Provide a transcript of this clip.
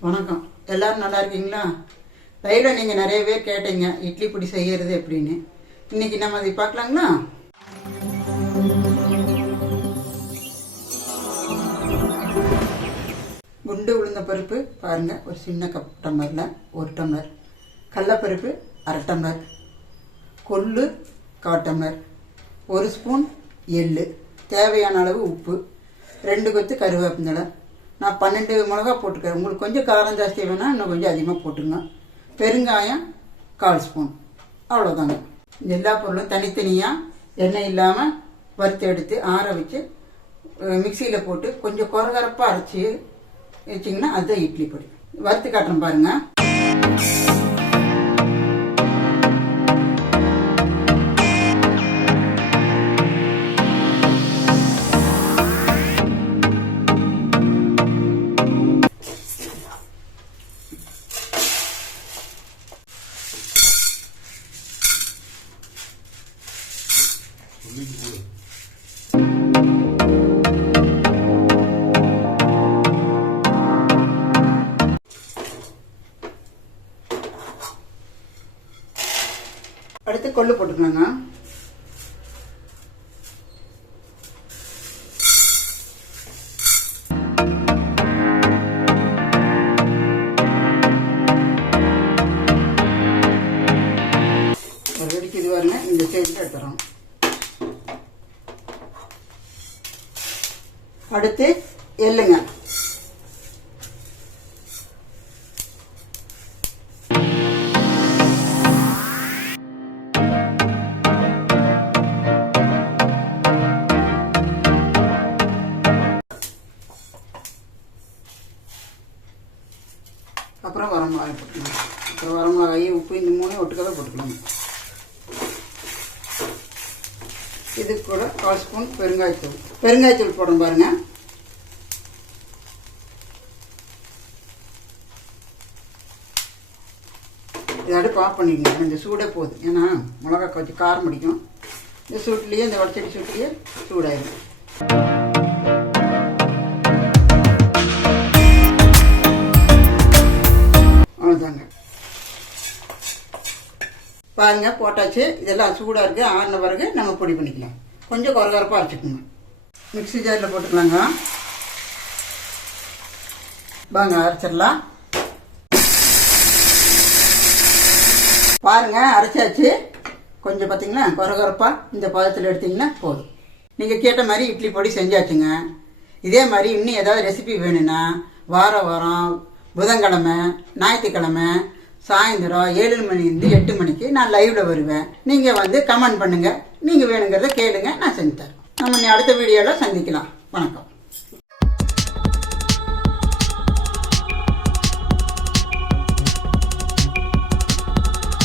வணக்கம். எல்லாரும் நல்லா இருக்கீங்களா? லைவ்ல நீங்க நிறைய பேர் கேட்டீங்க இட்லி பொடி செய்யறது எப்படின்னு இன்னைக்கு நம்ம அதை பார்க்கலாங்களா? குண்டு உளுந்த பருப்பு பாருங்க ஒரு சின்ன கப் டம்ளர்ல ஒரு டம்ளர். கடலப்பருப்பு அரை டம்ளர். கொள்ளு கால் டம்ளர். ஒரு ஸ்பூன் எள்ளு. தேவையான அளவு உப்பு. ரெண்டு கொத்து கருவேப்பிந்தலை நான் பன்னெண்டு மிளகா போட்டுக்கிறேன். உங்களுக்கு கொஞ்சம் காரம் ஜாஸ்தி வேணால் இன்னும் கொஞ்சம் அதிகமாக போட்டுங்க பெருங்காயம் கால் ஸ்பூன். அவ்வளோதாங்க இந்த எல்லா பொருளும் தனித்தனியாக எண்ணெய் இல்லாமல் வறுத்து எடுத்து ஆற வச்சு மிக்சியில் போட்டு கொஞ்சம் குறகரப்பாக அரைச்சி வச்சிங்கன்னா அதுதான் இட்லி பொடி. வறுத்து காட்டுறேன் பாருங்கள் அடுத்து கொள்ளு போட்டுக்கலாங்க. ஒரு வெடிக்கு இது வரணும் இந்த சைடில் எடுத்துறோம். அடுத்து எல்லுங்க. அப்புறம் வரமிளகாய் போட்டுக்கலாம். அப்புறம் வரமிளகாய் உப்பு இந்த மூணையும் ஒட்டுக்கதான் போட்டுக்கலாம். இது கூட கால் ஸ்பூன் பெருங்காயத்தூள். பெருங்காயத்தூள் போடணும் பாருங்க. இது அடுப்பு ஆஃப் பண்ணிக்கங்க இந்த சூடே போதும் ஏன்னா மிளகா கொஞ்சம் காரம் அடிக்கும். இந்த சூட்லேயே இந்த வடச்சடி சூட்லேயே சூடாயிடும். பாருங்க போட்டாச்சு. இதெல்லாம் சூடாக இருக்குது ஆறின பிறகு நம்ம பொடி பண்ணிக்கலாம். கொஞ்சம் கொரகரப்பாக அரைச்சிக்கோங்க. மிக்சி ஜாரில் போட்டுக்கலாங்க. வாங்க அரைச்சிடலாம். பாருங்க அரைச்சாச்சு. கொஞ்சம் பார்த்தீங்களா கொரகொரப்பாக இந்த பதத்தில் எடுத்தீங்கன்னா போதும். நீங்கள் கேட்ட மாதிரி இட்லி பொடி செஞ்சாச்சுங்க. இதே மாதிரி இன்னும் ஏதாவது ரெசிபி வேணும்னா வார வாரம் புதன்கிழமை ஞாயிற்றுக்கிழமை சாயந்தரம் ஏழு மணிலேருந்து எட்டு மணிக்கு நான் லைவ்ல வருவேன். நீங்கள் வந்து கமெண்ட் பண்ணுங்கள் நீங்கள் வேணுங்கிறத கேளுங்க. நான் செஞ்சு தரேன். நம்ம அடுத்த வீடியோவில் சந்திக்கலாம். வணக்கம்.